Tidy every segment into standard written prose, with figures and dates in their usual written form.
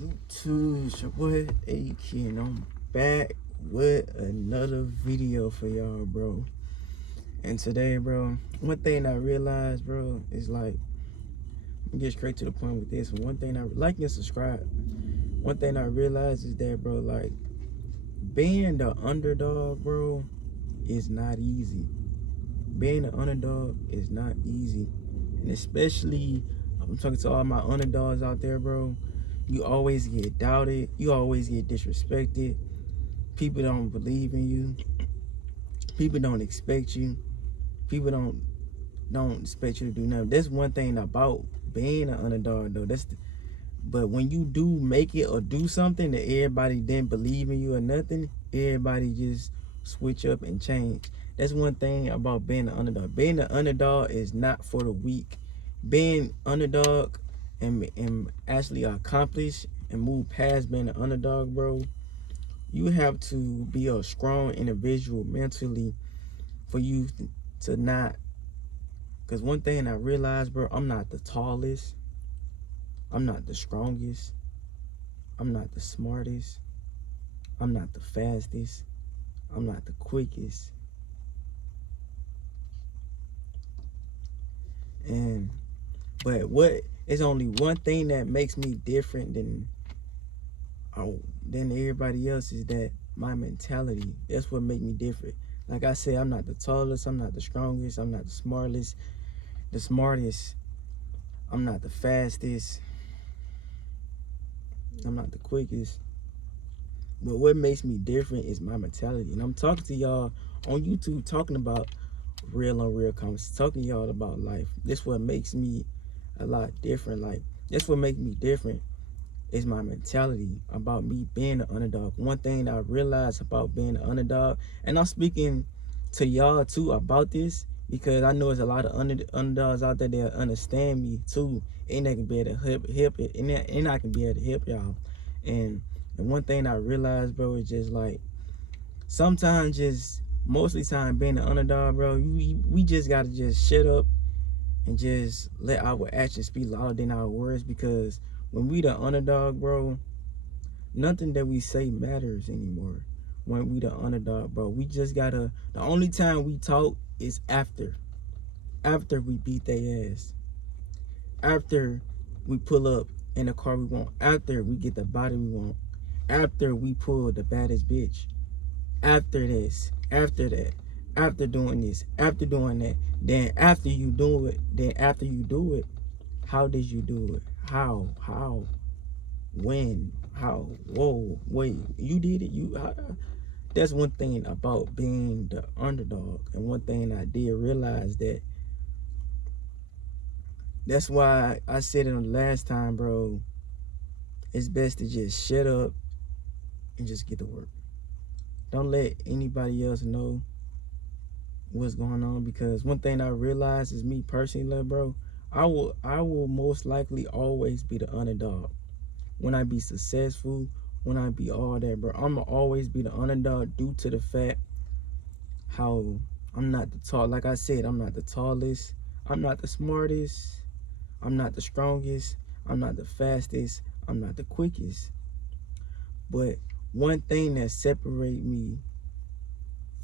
YouTube, it's your boy AK, and I'm back with another video for y'all, bro. And today, bro, one thing I realized, bro, is like, get straight to the point with this. One thing I like and subscribe. One thing I realized is that, bro, like, being the underdog, bro, is not easy. Being an underdog is not easy, and especially, I'm talking to all my underdogs out there, bro. You always get doubted. You always get disrespected. People don't believe in you. People don't expect you. People don't expect you to do nothing. That's one thing about being an underdog, though. But when you do make it or do something that everybody didn't believe in you or nothing, everybody just switch up and change. That's one thing about being an underdog. Being an underdog is not for the weak. Being underdog and actually accomplish and move past being an underdog, bro, you have to be a strong individual mentally for you to not. Because one thing I realized, bro, I'm not the tallest. I'm not the strongest. I'm not the smartest. I'm not the fastest. I'm not the quickest. But it's only one thing that makes me different than everybody else is that my mentality. That's what makes me different. Like I said, I'm not the tallest. I'm not the strongest. I'm not the smartest. I'm not the fastest. I'm not the quickest. But what makes me different is my mentality. And I'm talking to y'all on YouTube, talking about real on real comments, talking to y'all about life. This what makes me a lot different. Like, that's what makes me different is my mentality about me being an underdog. One thing I realized about being an underdog, and I'm speaking to y'all too about this, because I know there's a lot of underdogs out there that understand me too, and they can be able to help it, and I can be able to help y'all. And one thing I realized, bro, is just like, sometimes just mostly time being an underdog, bro, we just gotta just shut up and just let our actions speak louder than our words. Because when we the underdog, bro, nothing that we say matters anymore. When we the underdog, bro, we just gotta, the only time we talk is after we beat their ass, after we pull up in the car we want, after we get the body we want, after we pull the baddest bitch, after this, after that, after doing this, after doing that, then after you do it, how did you do it? How? When? How? Whoa, wait, you did it? That's one thing about being the underdog. And one thing I did realize that's why I said it on the last time, bro, it's best to just shut up and just get to work. Don't let anybody else know what's going on, because one thing I realized is, me personally, bro, I will most likely always be the underdog. When I be successful, when I be all that, bro, I'ma always be the underdog due to the fact how I'm not the tall. Like I said, I'm not the tallest. I'm not the smartest. I'm not the strongest. I'm not the fastest. I'm not the quickest. But one thing that separates me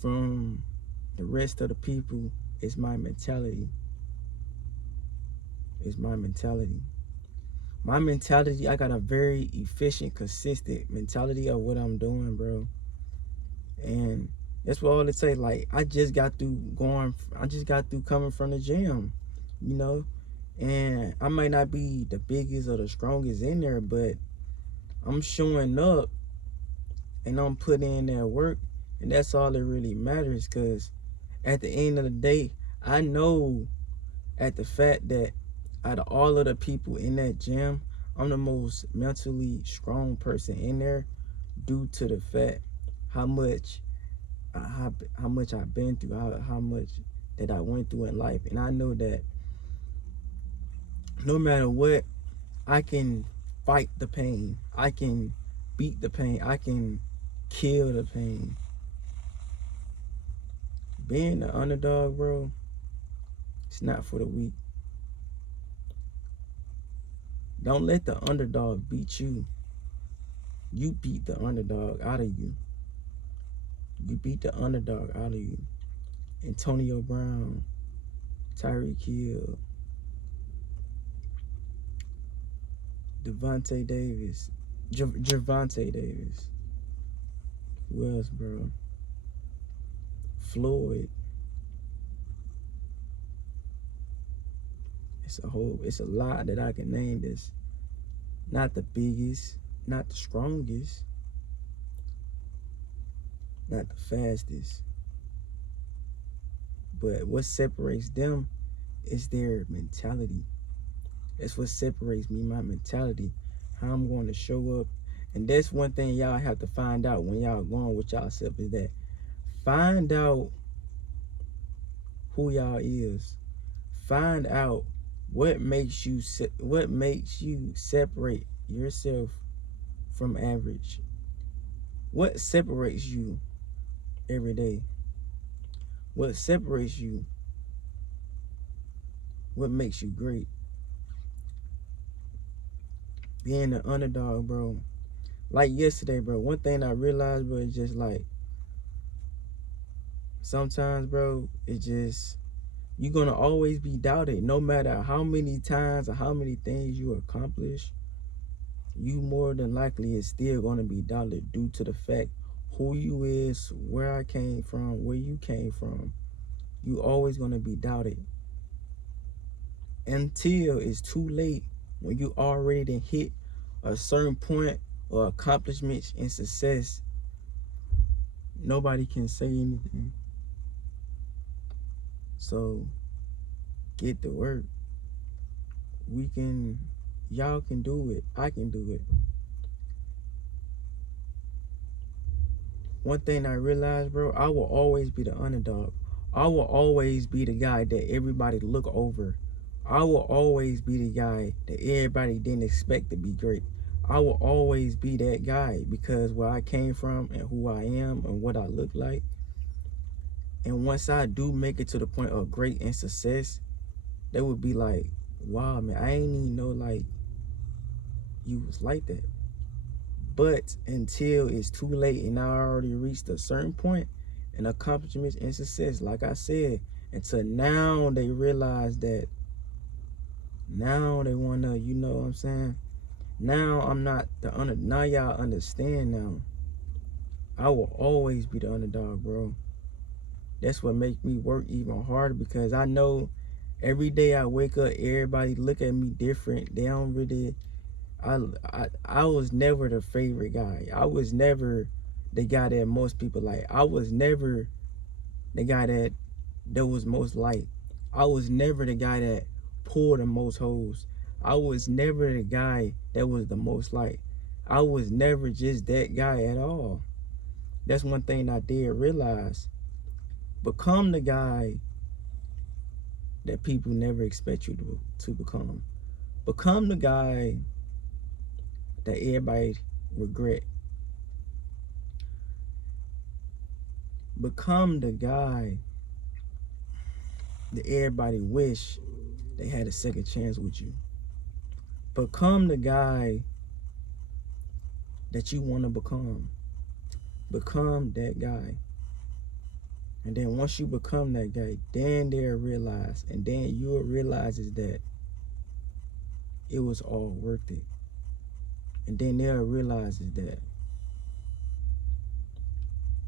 from the rest of the people is my mentality. My mentality, I got a very efficient, consistent mentality of what I'm doing, bro. And that's what all it takes. Like, I just got through coming from the gym, you know? And I might not be the biggest or the strongest in there, but I'm showing up and I'm putting in that work. And that's all that really matters, because at the end of the day, I know at the fact that out of all of the people in that gym, I'm the most mentally strong person in there, due to the fact how much I've been through, how much that I went through in life. And I know that no matter what, I can fight the pain. I can beat the pain. I can kill the pain. Being the underdog, bro, it's not for the weak. Don't let the underdog beat you. You beat the underdog out of you. You beat the underdog out of you. Antonio Brown, Tyreek Hill, Devontae Davis, Javonte Davis. Who else, bro? Floyd. It's a lot that I can name that's not the biggest, not the strongest, not the fastest. But what separates them is their mentality. That's what separates me, my mentality, how I'm going to show up. And that's one thing y'all have to find out when y'all going with y'allself, is that find out who y'all is. Find out what makes you separate yourself from average. What separates you every day? What separates you? What makes you great? Being an underdog, bro. Like yesterday, bro, one thing I realized, bro, is just like, sometimes, bro, it's just, you're going to always be doubted. No matter how many times or how many things you accomplish, you more than likely is still going to be doubted due to the fact who you is, where I came from, where you came from. You always going to be doubted until it's too late, when you already done hit a certain point or accomplishments and success. Nobody can say anything. So get to work. Y'all can do it. I can do it. One thing I realized, bro, I will always be the underdog. I will always be the guy that everybody look over. I will always be the guy that everybody didn't expect to be great. I will always be that guy because where I came from and who I am and what I look like. And once I do make it to the point of great and success, they would be like, wow, man, I ain't even know like you was like that. But until it's too late and I already reached a certain point and accomplishments and success, like I said, until now they realize that, now they wanna, you know what I'm saying? Now I'm not now y'all understand now. I will always be the underdog, bro. That's what makes me work even harder, because I know every day I wake up, everybody look at me different. They don't really, I was never the favorite guy. I was never the guy that most people like. I was never the guy that was most liked. I was never the guy that pulled the most hoes. I was never the guy that was the most liked. I was never just that guy at all. That's one thing I did realize. Become the guy that people never expect you to become. Become the guy that everybody regret. Become the guy that everybody wish they had a second chance with you. Become the guy that you want to become. Become that guy. And then once you become that guy, then they'll realize, and then you'll realize is that it was all worth it. And then they'll realize is that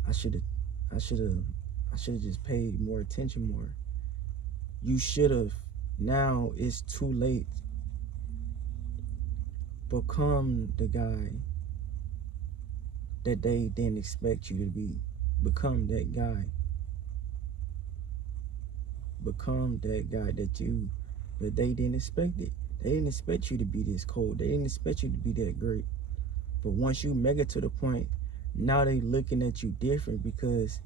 I should have just paid more attention more. You should have. Now it's too late. Become the guy that they didn't expect you to be. Become that guy. Become that guy that they didn't expect it. They didn't expect you to be this cold. They didn't expect you to be that great. But once you make it to the point, now they looking at you different, because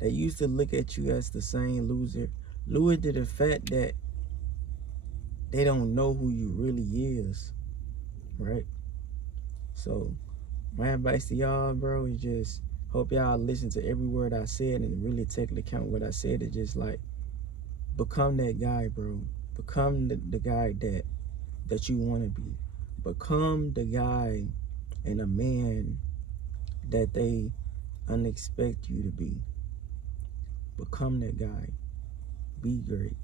they used to look at you as the same loser. Loser to the fact that they don't know who you really is, right? So my advice to y'all, bro, is just hope y'all listen to every word I said and really take into account what I said. Is just like, become that guy, bro. Become the guy that you want to be. Become the guy and a man that they unexpect you to be. Become that guy. Be great.